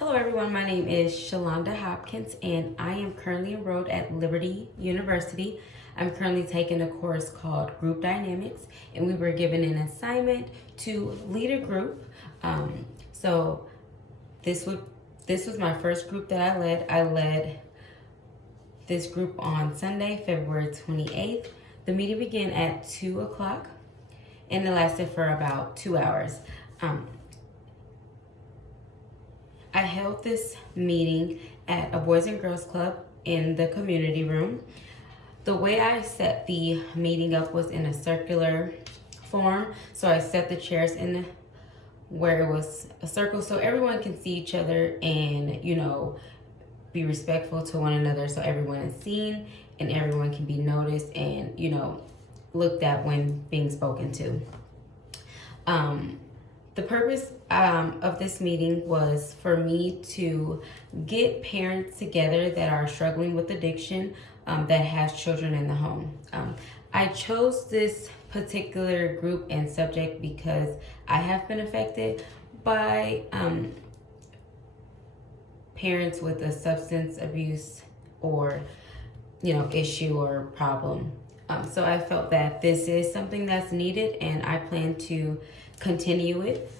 Hello everyone, my name is Shalonda Hopkins and I am currently enrolled at Liberty University. I'm currently taking a course called Group Dynamics and we were given an assignment to lead a group. So this was my first group that I led. I led this group on Sunday, February 28th. The meeting began at 2 o'clock and it lasted for about 2 hours. I held this meeting at a Boys and Girls Club in the community room. The way I set the meeting up was in a circular form. So I set the chairs in where it was a circle so everyone can see each other and, be respectful to one another so everyone is seen and everyone can be noticed and, looked at when being spoken to. The purpose of this meeting was for me to get parents together that are struggling with addiction, that has children in the home. I chose this particular group and subject because I have been affected by parents with a substance abuse or, issue or problem. So I felt that this is something that's needed and I plan to continue it.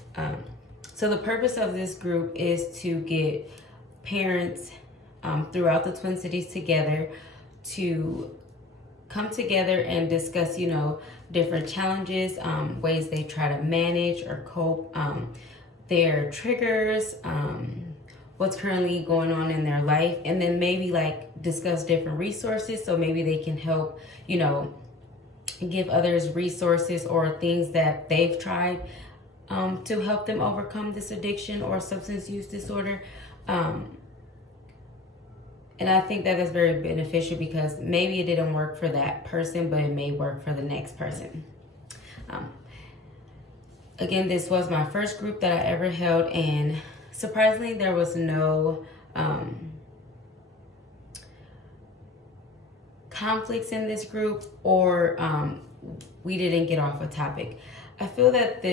So the purpose of this group is to get parents throughout the Twin Cities together to come together and discuss, different challenges, ways they try to manage or cope, their triggers, what's currently going on in their life, and then maybe discuss different resources so maybe they can help, give others resources or things that they've tried to help them overcome this addiction or substance use disorder. And I think that is very beneficial because maybe it didn't work for that person, but it may work for the next person. Again, this was my first group that I ever held, and surprisingly, there was no conflicts in this group or we didn't get off a topic. I feel that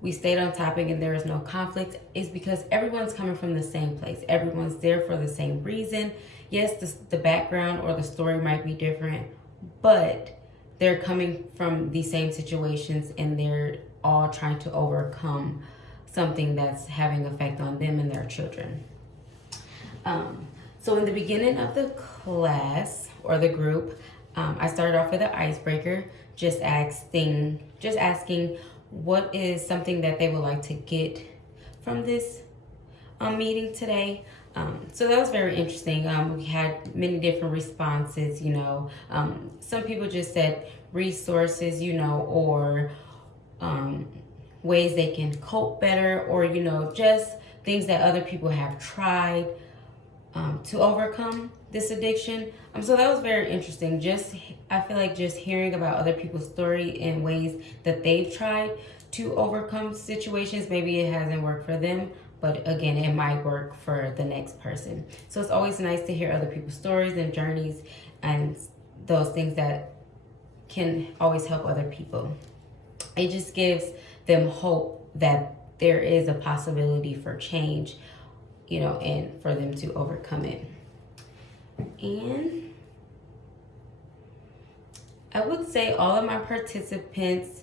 we stayed on topic and there is no conflict is because everyone's coming from the same place. Everyone's there for the same reason. Yes, the background or the story might be different, but they're coming from the same situations and they're all trying to overcome something that's having effect on them and their children. So in the beginning of the class or the group, I started off with an icebreaker, just asking what is something that they would like to get from this meeting today. So that was very interesting. We had many different responses, some people just said resources, or ways they can cope better, or, just things that other people have tried to overcome this addiction. So that was very interesting. I feel like just hearing about other people's story and ways that they've tried to overcome situations. Maybe it hasn't worked for them, but again, it might work for the next person. So it's always nice to hear other people's stories and journeys and those things that can always help other people. It just gives them hope that there is a possibility for change, and for them to overcome it. And I would say all of my participants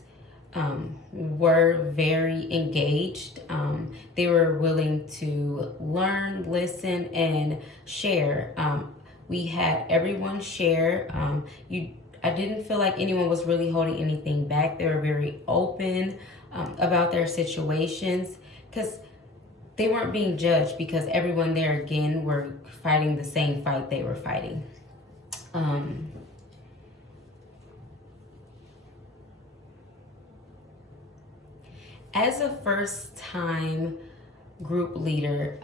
were very engaged. They were willing to learn, listen, and share. We had everyone share. I didn't feel like anyone was really holding anything back. They were very open about their situations because they weren't being judged because everyone there, again, were fighting the same fight they were fighting. As a first-time group leader,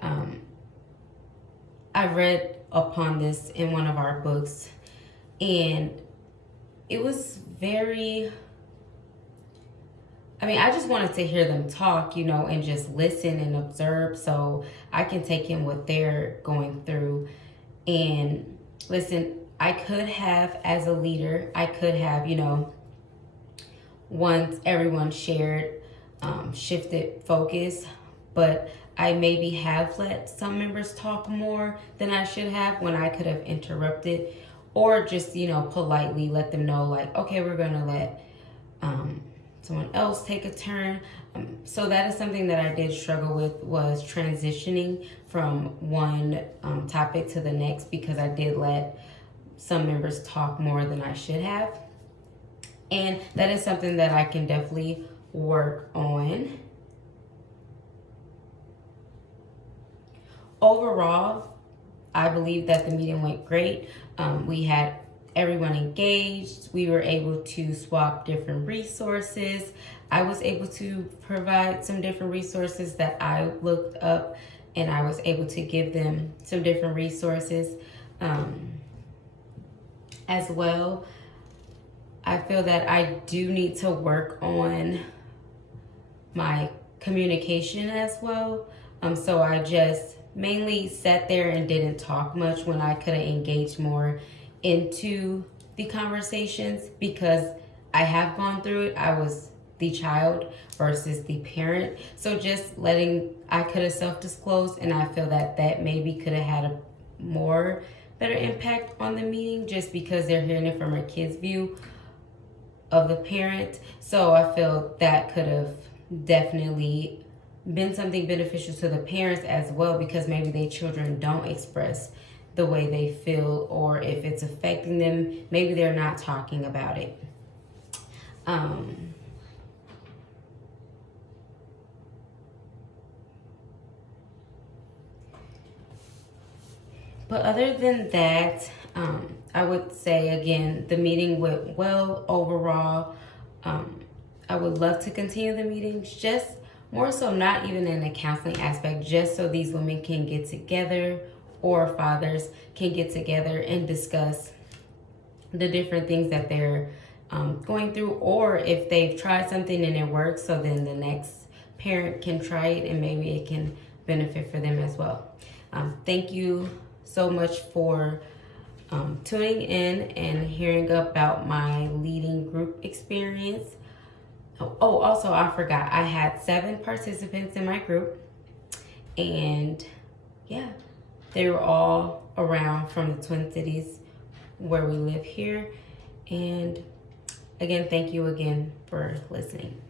I read upon this in one of our books, and it was I just wanted to hear them talk, and just listen and observe so I can take in what they're going through. And listen, I could have, as a leader, once everyone shared, shifted focus, but I maybe have let some members talk more than I should have when I could have interrupted, or just, politely let them know, like, okay, we're going to let someone else take a turn. So that is something that I did struggle with, was transitioning from one topic to the next, because I did let some members talk more than I should have. And that is something that I can definitely work on. Overall, I believe that the meeting went great. We had everyone engaged. We were able to swap different resources. I was able to provide some different resources that I looked up, and I was able to give them some different resources as well. I feel that I do need to work on my communication as well. So I just mainly sat there and didn't talk much when I could have engaged more into the conversations, because I have gone through it. I was the child versus the parent. So just I could have self-disclosed, and I feel that that maybe could have had a better impact on the meeting, just because they're hearing it from a kid's view of the parent. So I feel that could have definitely been something beneficial to the parents as well, because maybe their children don't express the way they feel, or if it's affecting them, maybe they're not talking about it. But other than that, I would say, again, the meeting went well overall. I would love to continue the meetings, just more so not even in the counseling aspect, just so these women can get together, or fathers can get together and discuss the different things that they're going through, or if they've tried something and it works, so then the next parent can try it and maybe it can benefit for them as well. Thank you so much for tuning in and hearing about my leading group experience. Oh, also, I forgot, I had 7 participants in my group, and yeah, they were all around from the Twin Cities where we live here. And again, thank you again for listening.